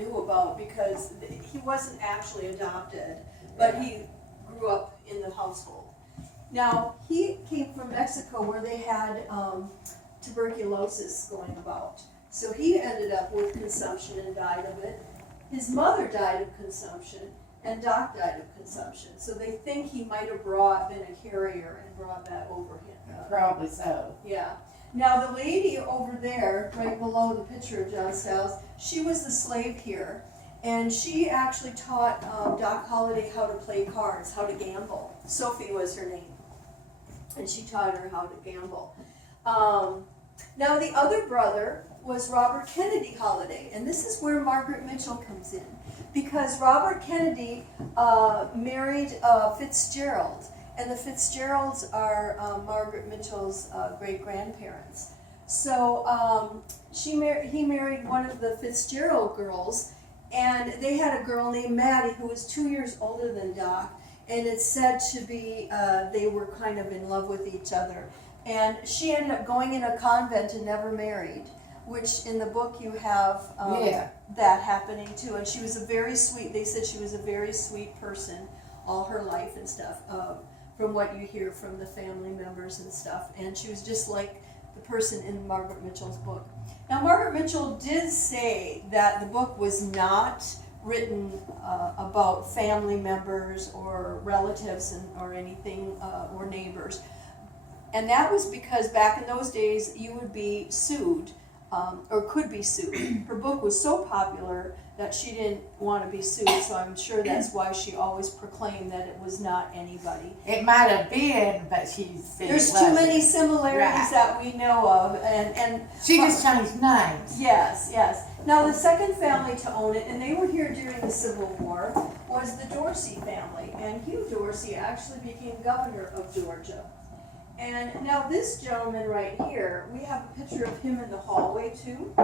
knew about because he wasn't actually adopted, but he grew up in the household. Now, he came from Mexico where they had tuberculosis going about. So he ended up with consumption and died of it. His mother died of consumption, and Doc died of consumption. So they think he might have been a carrier and brought that over him. Probably so. Yeah. Now the lady over there, right below the picture of John Stiles, she was the slave here, and she actually taught Doc Holliday how to play cards, how to gamble. Sophie was her name, and she taught her how to gamble. Now the other brother was Robert Kennedy Holliday, and this is where Margaret Mitchell comes in, because Robert Kennedy married Fitzgerald. And the Fitzgeralds are Margaret Mitchell's great-grandparents. So he married one of the Fitzgerald girls, and they had a girl named Maddie who was 2 years older than Doc, and it's said to be they were kind of in love with each other. And she ended up going in a convent and never married, which in the book you have that happening too. And she was they said she was a very sweet person all her life and stuff. From what you hear from the family members and stuff. And she was just like the person in Margaret Mitchell's book. Now, Margaret Mitchell did say that the book was not written about family members or relatives or anything, or neighbors. And that was because back in those days, you would be sued, or could be sued. Her book was so popular that she didn't want to be sued, so I'm sure that's why she always proclaimed that it was not anybody. It might have been, but she said There's too many similarities that we know of, and she just changed names. Yes. Now the second family to own it, and they were here during the Civil War, was the Dorsey family, and Hugh Dorsey actually became governor of Georgia. And now this gentleman right here, we have a picture of him in the hallway too.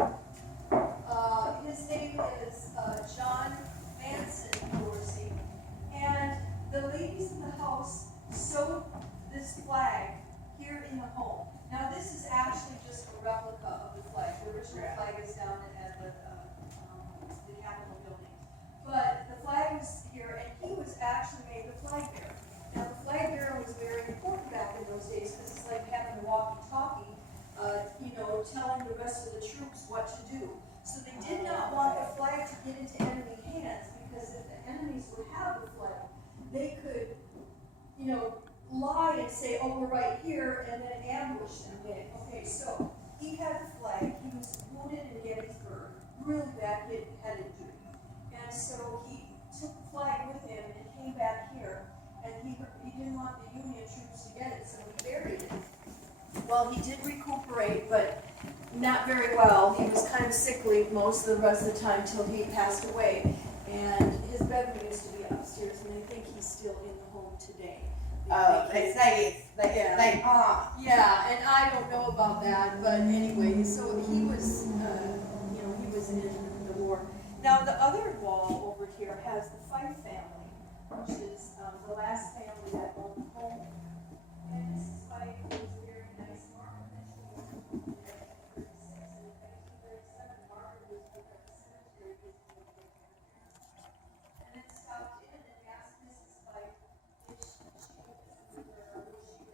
His name is John Manson Dorsey, and the ladies in the house sewed this flag here in the home. Now this is actually just a replica of the flag. The original flag is down at the Capitol building. But the flag was here, and he was actually made the flag bearer. Now the flag bearer was very important back in those days because it's like having a walkie-talkie, telling the rest of the troops what to do. So they did not want the flag to get into enemy hands, because if the enemies would have the flag, they could, lie and say, oh, we're right here, and then ambush them. Okay, so he had the flag. He was wounded in Gettysburg, really bad head injury. And so he took the flag with him and came back here, and he didn't want the Union troops to get it, so he buried it. Well, he did recuperate, but not very well. He was kind of sickly most of the rest of the time till he passed away. And his bedroom used to be upstairs, and I think he's still in the home today. They say they are. Yeah, and I don't know about that, but anyway, so he was, he was in the war. Now the other wall over here has the Fife family, which is the last family that owned the home. And Mrs. Fife was